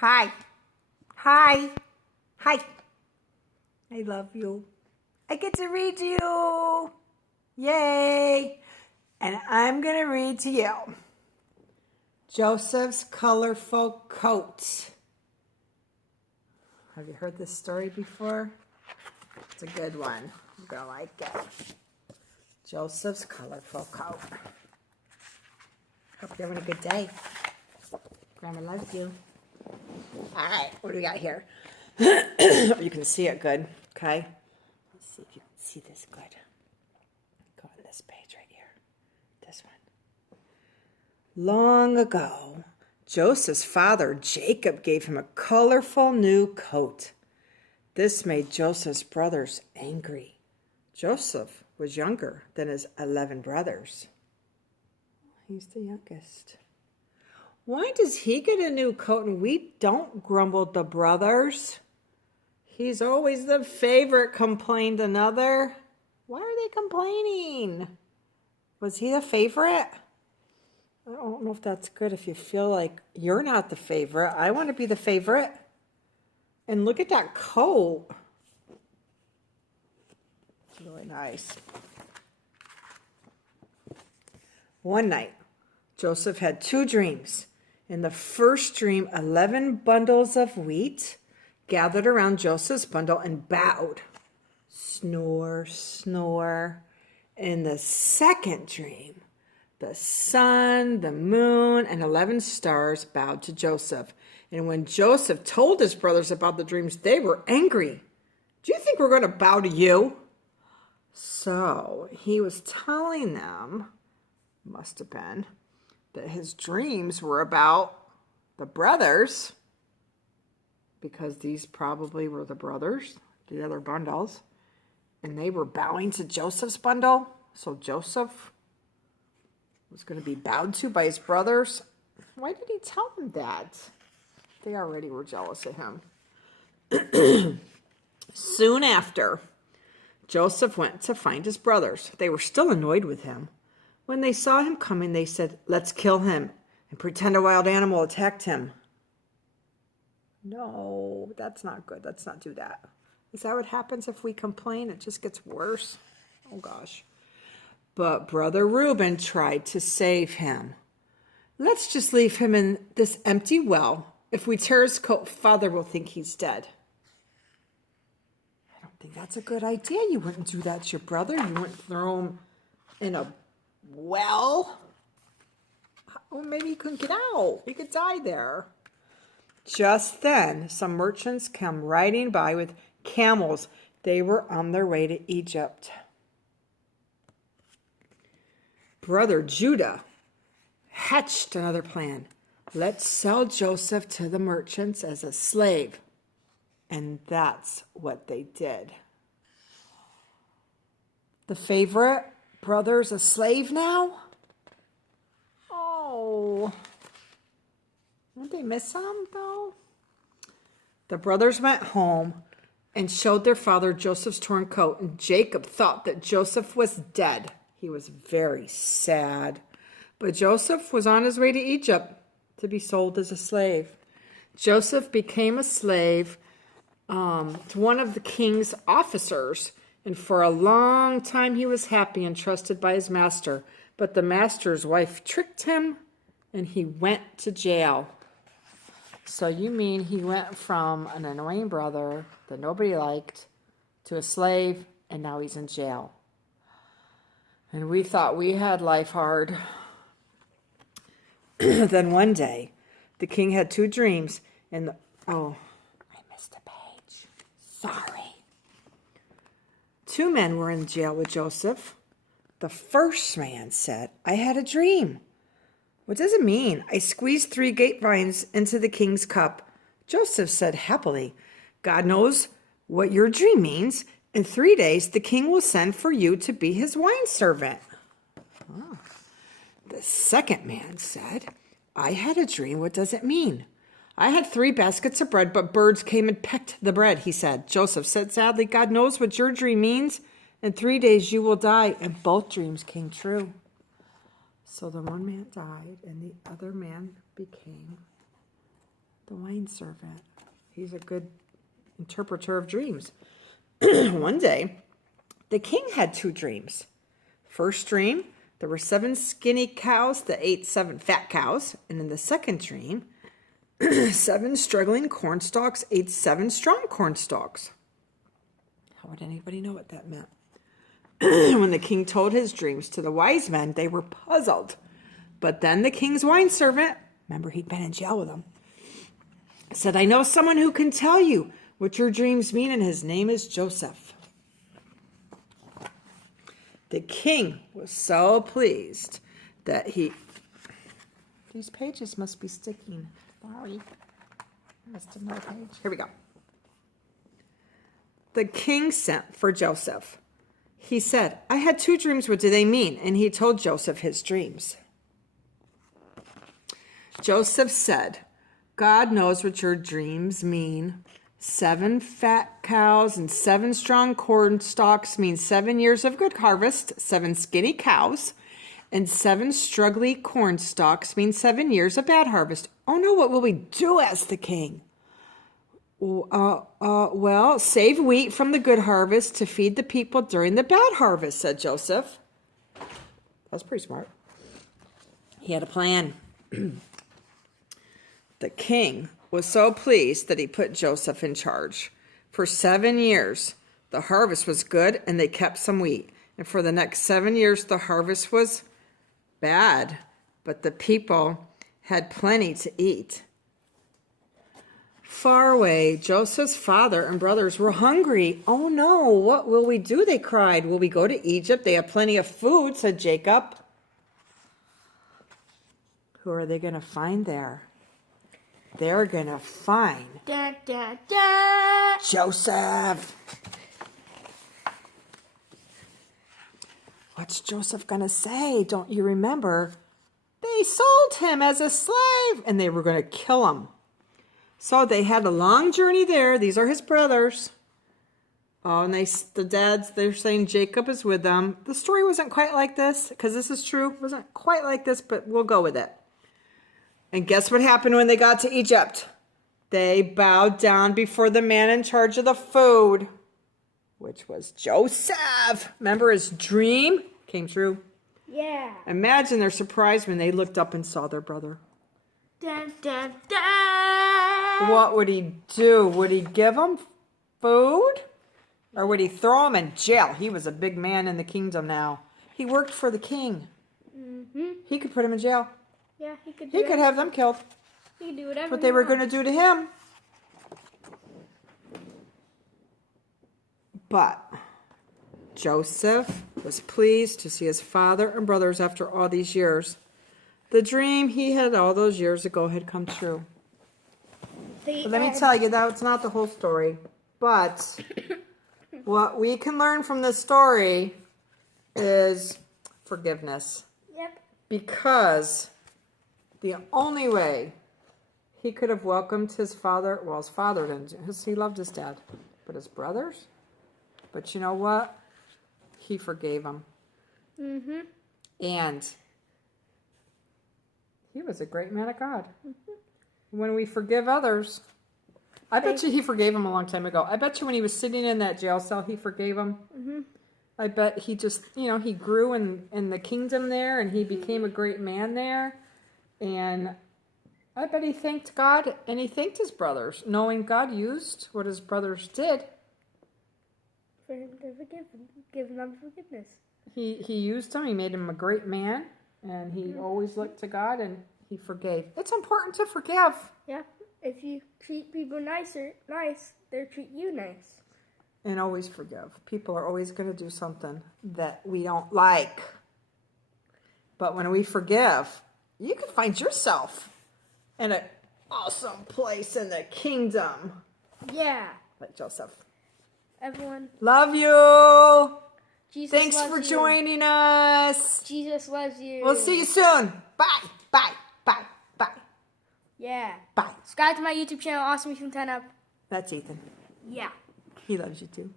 Hi. Hi. Hi. I love you. I get to read to you. Yay. And I'm going to read to you Joseph's Colorful Coat. Have you heard this story before? It's a good one. You're going to like it. Joseph's Colorful Coat. Hope you're having a good day. Grandma loves you. All right, what do we got here? You can see it good, okay? Let's see if you can see this good. Go on this page right here. This one. Long ago, Joseph's father, Jacob, gave him a colorful new coat. This made Joseph's brothers angry. Joseph was younger than his 11 brothers. He's the youngest. Why does he get a new coat and we don't, grumbled the brothers. He's always the favorite, complained another. Why are they complaining? Was he the favorite? I don't know if that's good if you feel like you're not the favorite. I want to be the favorite. And look at that coat. It's really nice. One night, Joseph had 2 dreams. In the first dream, 11 bundles of wheat gathered around Joseph's bundle and bowed. Snore, snore. In the second dream, the sun, the moon, and 11 stars bowed to Joseph. And when Joseph told his brothers about the dreams, they were angry. Do you think we're going to bow to you? So he was telling them, must have been, that his dreams were about the brothers, because these probably were the brothers, the other bundles, and they were bowing to Joseph's bundle. So Joseph was going to be bowed to by his brothers. Why did he tell them that? They already were jealous of him. Soon after, Joseph went to find his brothers. They were still annoyed with him. When they saw him coming, they said, "Let's kill him and pretend a wild animal attacked him." No, that's not good. Let's not do that. Is that what happens if we complain? It just gets worse. Oh, gosh. But Brother Reuben tried to save him. "Let's just leave him in this empty well. If we tear his coat, Father will think he's dead." I don't think that's a good idea. You wouldn't do that to your brother. You wouldn't throw him in a well. Well, maybe he couldn't get out. He could die there. Just then, some merchants came riding by with camels. They were on their way to Egypt. Brother Judah hatched another plan. Let's sell Joseph to the merchants as a slave. And that's what they did. The favorite brother's a slave now? Oh. Won't they miss him, though? The brothers went home and showed their father Joseph's torn coat, and Jacob thought that Joseph was dead. He was very sad. But Joseph was on his way to Egypt to be sold as a slave. Joseph became a slave to one of the king's officers, and for a long time he was happy and trusted by his master. But the master's wife tricked him, and he went to jail. So you mean he went from an annoying brother that nobody liked to a slave, and now he's in jail. And we thought we had life hard. Then one day, the king had 2 dreams, and I missed a page. Sorry. 2 men were in jail with Joseph. The first man said, "I had a dream." "What does it mean?" "I squeezed 3 grapevines into the king's cup." Joseph said happily, "God knows what your dream means. In 3 days, the king will send for you to be his wine servant." Oh. The second man said, "I had a dream. What does it mean?" "I had 3 baskets of bread, but birds came and pecked the bread," he said. Joseph said sadly, "God knows what your dream means. In 3 days you will die." And both dreams came true. So the one man died, and the other man became the wine servant. He's a good interpreter of dreams. One day, the king had 2 dreams. First dream, there were 7 skinny cows that ate 7 fat cows. And in the second dream, 7 struggling corn stalks ate 7 strong corn stalks. How would anybody know what that meant? When the king told his dreams to the wise men, they were puzzled. But then the king's wine servant, remember he'd been in jail with him, said, I know someone who can tell you what your dreams mean, and his name is Joseph. The king was so pleased that these pages must be sticking. Sorry. I missed another page. Here we go. The king sent for Joseph. He said, I had 2 dreams. What do they mean? And he told Joseph his dreams. Joseph said, God knows what your dreams mean. 7 fat cows and 7 strong corn stalks mean 7 years of good harvest. 7 skinny cows and 7 struggly corn stalks mean 7 years of bad harvest. Oh no, what will we do? Asked the king. Well, save wheat from the good harvest to feed the people during the bad harvest, said Joseph. That's pretty smart. He had a plan. The king was so pleased that he put Joseph in charge. For 7 years, the harvest was good and they kept some wheat. And for the next 7 years, the harvest was bad, but the people had plenty to eat. Far away, Joseph's father and brothers were hungry. Oh no, what will we do? They cried. Will we go to Egypt? They have plenty of food, said Jacob. Who are they going to find there? They're going to find Joseph. What's Joseph going to say? Don't you remember? They sold him as a slave and they were going to kill him. So they had a long journey there. These are his brothers. Oh, and they're saying Jacob is with them. The story wasn't quite like this, because this is true. It wasn't quite like this, but we'll go with it. And guess what happened when they got to Egypt? They bowed down before the man in charge of the food, which was Joseph. Remember his dream came true? Yeah. Imagine their surprise when they looked up and saw their brother. Dun, dun, dun. What would he do? Would he give them food? Or would he throw him in jail? He was a big man in the kingdom now. He worked for the king. Mm-hmm. He could put him in jail. Yeah, he could. He could have them killed. He could do whatever. What they were going to do to him. But Joseph was pleased to see his father and brothers after all these years. The dream he had all those years ago had come true. But let me tell you, that's not the whole story. But what we can learn from this story is forgiveness. Yep. Because the only way he could have welcomed his father, well, his father didn't, he loved his dad, but his brothers? But you know what? He forgave them. Mm-hmm. And he was a great man of God. Mm-hmm. When we forgive others, I bet you he forgave him a long time ago. I bet you when he was sitting in that jail cell, he forgave him. Mm-hmm. I bet he just, he grew in the kingdom there, and he became a great man there. And I bet he thanked God, and he thanked his brothers, knowing God used what his brothers did. For him to give them forgiveness. He used them. He made him a great man, and he always looked to God, and he forgave. It's important to forgive. Yeah. If you treat people nice, they'll treat you nice. And always forgive. People are always going to do something that we don't like. But when we forgive, you can find yourself in an awesome place in the kingdom. Yeah. Like Joseph. Everyone. Love you. Jesus Thanks loves for you. joining us. Jesus loves you. We'll see you soon. Bye. Bye. Bye. Bye. Yeah. Bye. Subscribe to my YouTube channel, Awesome from 10 Up. That's Ethan. Yeah. He loves you too.